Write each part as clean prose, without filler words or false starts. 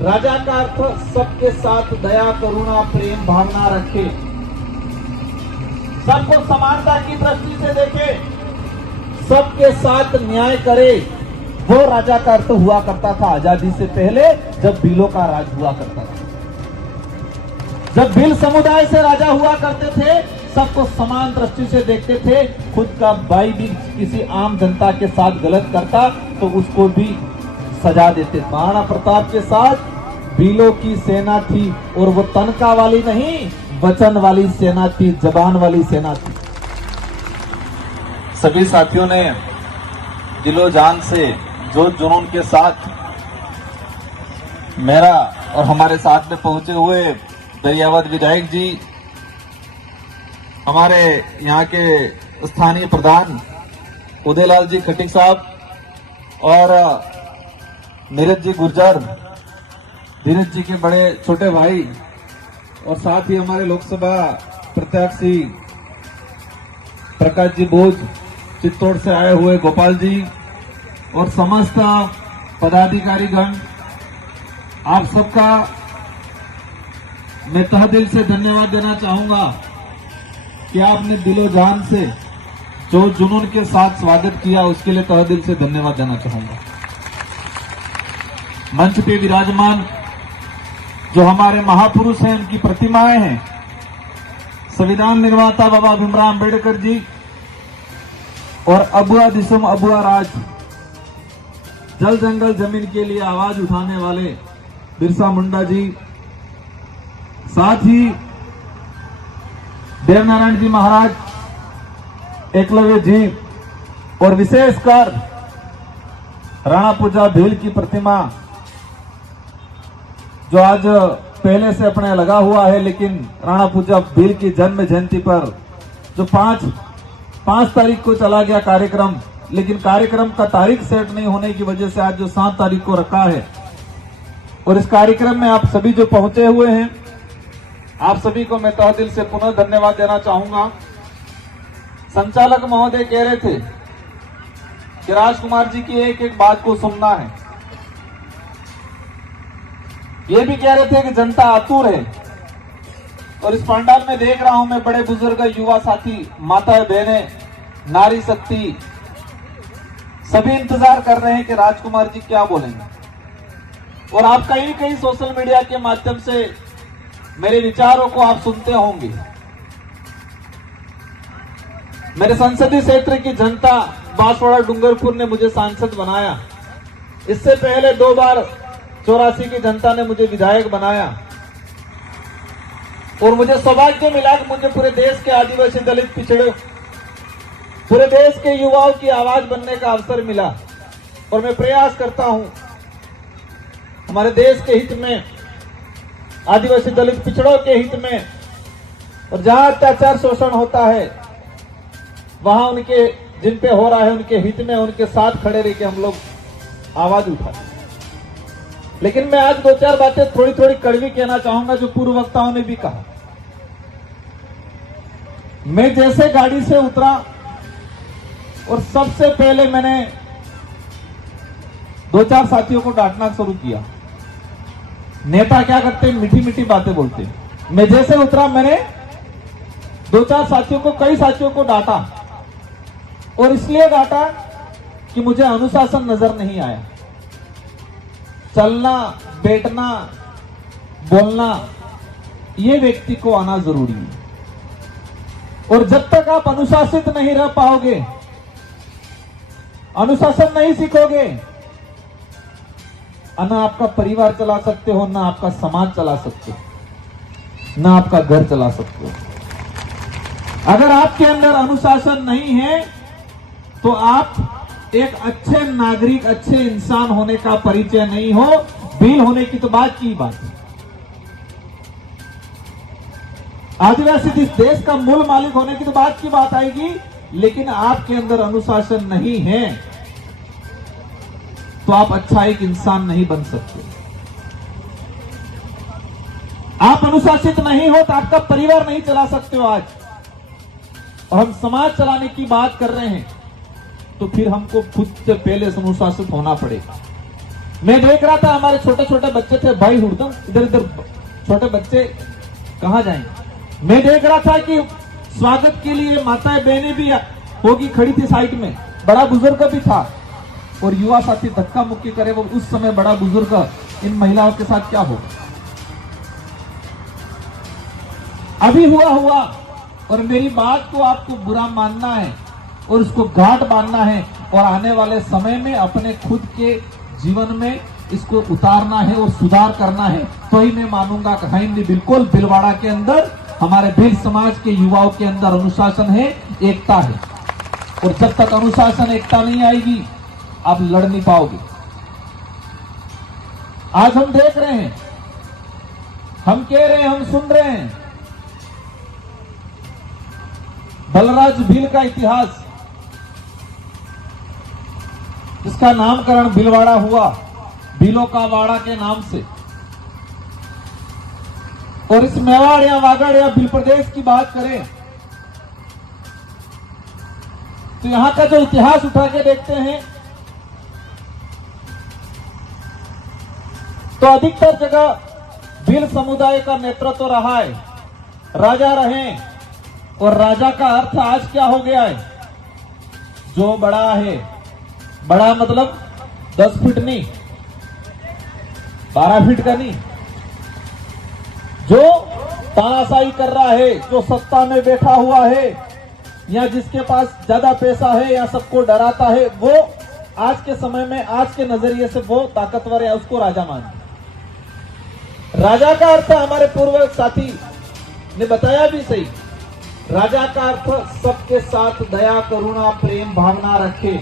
राजा का अर्थ सबके साथ दया, करुणा, प्रेम भावना रखे, सबको समानता की दृष्टि से देखे, सबके साथ न्याय करे। वो राजा का अर्थ हुआ करता था आजादी से पहले, जब भीलों का राज हुआ करता था। जब भील समुदाय से राजा हुआ करते थे, सबको समान दृष्टि से देखते थे। खुद का भाई भी किसी आम जनता के साथ गलत करता तो उसको भी सजा देते। महाराणा प्रताप के साथ भीलों की सेना थी, और वो तनका वाली नहीं, वचन वाली सेना थी, जबान वाली सेना थी। सभी साथियों ने दिलो जान से, जो जुनून के साथ मेरा और हमारे साथ में पहुंचे हुए दरियावद विधायक जी, हमारे यहाँ के स्थानीय प्रधान उदयलाल जी खटीक साहब और नीरज जी गुर्जर, धीरज जी के बड़े छोटे भाई, और साथ ही हमारे लोकसभा प्रत्याशी प्रकाश जी बोझ, चित्तौड़ से आए हुए गोपाल जी, और समस्त पदाधिकारीगण, आप सबका मैं तहे दिल से धन्यवाद देना चाहूंगा कि आपने दिलो जान से जो जुनून के साथ स्वागत किया, उसके लिए तहे दिल से धन्यवाद देना चाहूंगा। मंच पे विराजमान जो हमारे महापुरुष हैं, उनकी प्रतिमाएं हैं, संविधान निर्माता बाबा भीमराव अंबेडकर जी और अबुआ दिसुम अबुआ राज, जल जंगल जमीन के लिए आवाज उठाने वाले बिरसा मुंडा जी, साथ ही देवनारायण जी महाराज, एकलव्य जी, और विशेषकर राणा पूजा भील की प्रतिमा जो आज पहले से अपने लगा हुआ है, लेकिन राणा पूजा भील की जन्म जयंती पर जो 5 तारीख को चला गया कार्यक्रम, लेकिन कार्यक्रम का तारीख सेट नहीं होने की वजह से आज जो 7 तारीख को रखा है, और इस कार्यक्रम में आप सभी जो पहुंचे हुए हैं, आप सभी को मैं तहे दिल से पुनः धन्यवाद देना चाहूंगा। संचालक महोदय कह रहे थे कि राजकुमार जी की एक एक बात को सुनना है। ये भी कह रहे थे कि जनता आतुर है, और इस पंडाल में देख रहा हूं मैं बड़े बुजुर्ग, युवा साथी, माताएं बहनें, नारी शक्ति, सभी इंतजार कर रहे हैं कि राजकुमार जी क्या बोलेंगे। और आप कहीं कहीं सोशल मीडिया के माध्यम से मेरे विचारों को आप सुनते होंगे। मेरे संसदीय क्षेत्र की जनता, बांसवाड़ा डूंगरपुर ने मुझे सांसद बनाया। इससे पहले 2 बार 84 की जनता ने मुझे विधायक बनाया, और मुझे सौभाग्य मिला कि मुझे पूरे देश के आदिवासी, दलित, पिछड़े, पूरे देश के युवाओं की आवाज बनने का अवसर मिला। और मैं प्रयास करता हूं हमारे देश के हित में, आदिवासी, दलित, पिछड़ों के हित में, और जहां अत्याचार शोषण होता है वहां उनके, जिन पे हो रहा है, उनके हित में, उनके साथ खड़े रह के हम लोग आवाज उठाए। लेकिन मैं आज 2-4 बातें थोड़ी थोड़ी कड़वी कहना चाहूंगा, जो पूर्व वक्ताओं ने भी कहा। मैं जैसे गाड़ी से उतरा और सबसे पहले मैंने 2-4 साथियों को डांटना शुरू किया। नेता क्या करते हैं, मीठी मीठी बातें बोलते हैं। मैं जैसे उतरा मैंने 2-4 साथियों को, कई साथियों को डांटा, और इसलिए डांटा कि मुझे अनुशासन नजर नहीं आया। चलना, बैठना, बोलना, ये व्यक्ति को आना जरूरी है। और जब तक आप अनुशासित नहीं रह पाओगे, अनुशासन नहीं सीखोगे, ना आपका परिवार चला सकते हो, ना आपका समाज चला सकते हो, ना आपका घर चला सकते हो। अगर आपके अंदर अनुशासन नहीं है तो आप एक अच्छे नागरिक, अच्छे इंसान होने का परिचय नहीं हो। भील होने की तो बात की बात है। आदिवासी इस देश का मूल मालिक होने की तो बात की बात आएगी, लेकिन आपके अंदर अनुशासन नहीं है तो आप अच्छा एक इंसान नहीं बन सकते। आप अनुशासित नहीं हो तो आपका परिवार नहीं चला सकते हो आज। और हम समाज चलाने की बात कर रहे हैं तो फिर हमको खुद से पहले अनुशासित होना पड़ेगा। मैं देख रहा था हमारे छोटे छोटे बच्चे थे भाई हुड़दम, इधर इधर छोटे बच्चे कहां जाएंगे। मैं देख रहा था कि स्वागत के लिए माताएं बहनें भी होगी खड़ी थी साइड में, बड़ा बुजुर्ग भी था और युवा साथी धक्का मुक्की करे। वो उस समय बड़ा बुजुर्ग इन महिलाओं के साथ क्या हो अभी हुआ और मेरी बात को आपको बुरा मानना है और उसको गांठ बांधना है और आने वाले समय में अपने खुद के जीवन में इसको उतारना है और सुधार करना है। तो ही मैं मानूंगा कि हाँ बिल्कुल भीलवाड़ा के अंदर हमारे भील समाज के युवाओं के अंदर अनुशासन है, एकता है। और जब तक अनुशासन एकता नहीं आएगी आप लड़ नहीं पाओगे। आज हम देख रहे हैं, हम कह रहे हैं, हम सुन रहे हैं बलराज भील का इतिहास, जिसका नामकरण भीलवाड़ा हुआ भीलों का वाड़ा के नाम से। और इस मेवाड़ या वागड़ या भील प्रदेश की बात करें तो यहां का जो इतिहास उठा के देखते हैं तो अधिकतर जगह भील समुदाय का नेतृत्व रहा है, राजा रहे। और राजा का अर्थ आज क्या हो गया है, जो बड़ा है, बड़ा मतलब 10 फीट नहीं, 12 फीट का नहीं, जो तानाशाही कर रहा है, जो सत्ता में बैठा हुआ है या जिसके पास ज्यादा पैसा है या सबको डराता है, वो आज के समय में, आज के नजरिए से वो ताकतवर है, उसको राजा मानते। राजा का अर्थ हमारे पूर्व साथी ने बताया भी सही, राजा का अर्थ सबके साथ दया करुणा प्रेम भावना रखे,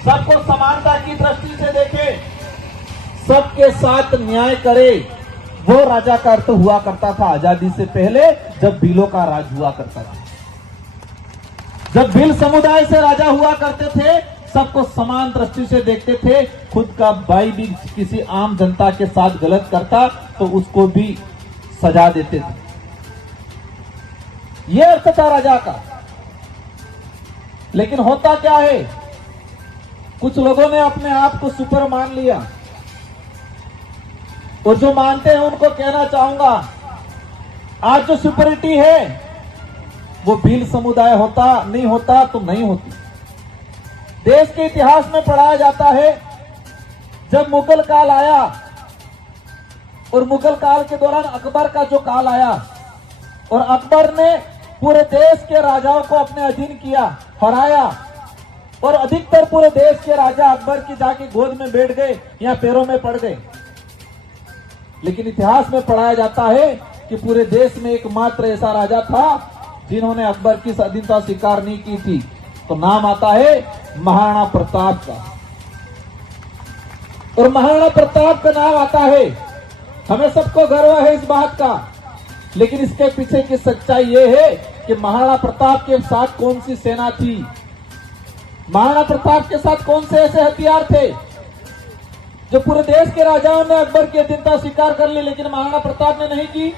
सबको समानता की दृष्टि से देखे, सबके साथ न्याय करे। वो राजा का अर्थ हुआ करता था आजादी से पहले, जब भीलों का राज हुआ करता था। जब भील समुदाय से राजा हुआ करते थे, सबको समान दृष्टि से देखते थे। खुद का भाई भी किसी आम जनता के साथ गलत करता तो उसको भी सजा देते थे। यह अर्थ था राजा का। लेकिन होता क्या है, कुछ लोगों ने अपने आप को सुपर मान लिया और जो मानते हैं उनको कहना चाहूंगा, आज जो सुपरिटी है वो भील समुदाय होता नहीं होता तो नहीं होती। देश के इतिहास में पढ़ाया जाता है, जब मुगल काल आया और मुगल काल के दौरान अकबर का जो काल आया और अकबर ने पूरे देश के राजाओं को अपने अधीन किया, हराया और अधिकतर पूरे देश के राजा अकबर की जाके गोद में बैठ गए या पैरों में पड़ गए। लेकिन इतिहास में पढ़ाया जाता है कि पूरे देश में एकमात्र ऐसा राजा था जिन्होंने अकबर की स्वाधीनता स्वीकार नहीं की थी, तो नाम आता है महाराणा प्रताप का। और महाराणा प्रताप का नाम आता है, हमें सबको गर्व है इस बात का, लेकिन इसके पीछे की सच्चाई यह है कि महाराणा प्रताप के साथ कौन सी सेना थी, महाराणा प्रताप के साथ कौन से ऐसे हथियार थे जो पूरे देश के राजाओं ने अकबर की अधीनता स्वीकार कर ली, लेकिन महाराणा प्रताप ने नहीं की।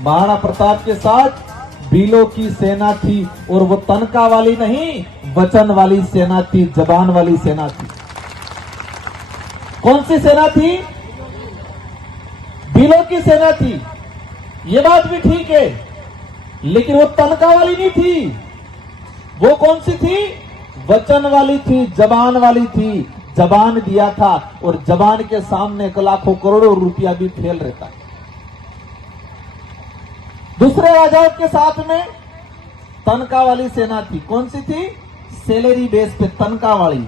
महाराणा प्रताप के साथ भीलों की सेना थी और वो तनका वाली नहीं, वचन वाली सेना थी, जबान वाली सेना थी। कौन सी सेना थी? भीलों की सेना थी। ये बात भी ठीक है, लेकिन वो तनका वाली नहीं थी। वो कौन सी थी? वचन वाली थी, जबान वाली थी। जबान दिया था और जबान के सामने लाखों करोड़ों रुपया भी फेल रहता है। दूसरे राजाओं के साथ में तनका वाली सेना थी। कौन सी थी? सैलरी बेस पे तनका वाली।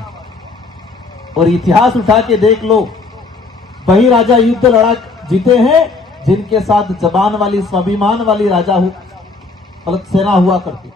और इतिहास उठा के देख लो, वही राजा युद्ध लड़ा जीते हैं जिनके साथ जबान वाली, स्वाभिमान वाली राजा मतलब सेना हुआ करती।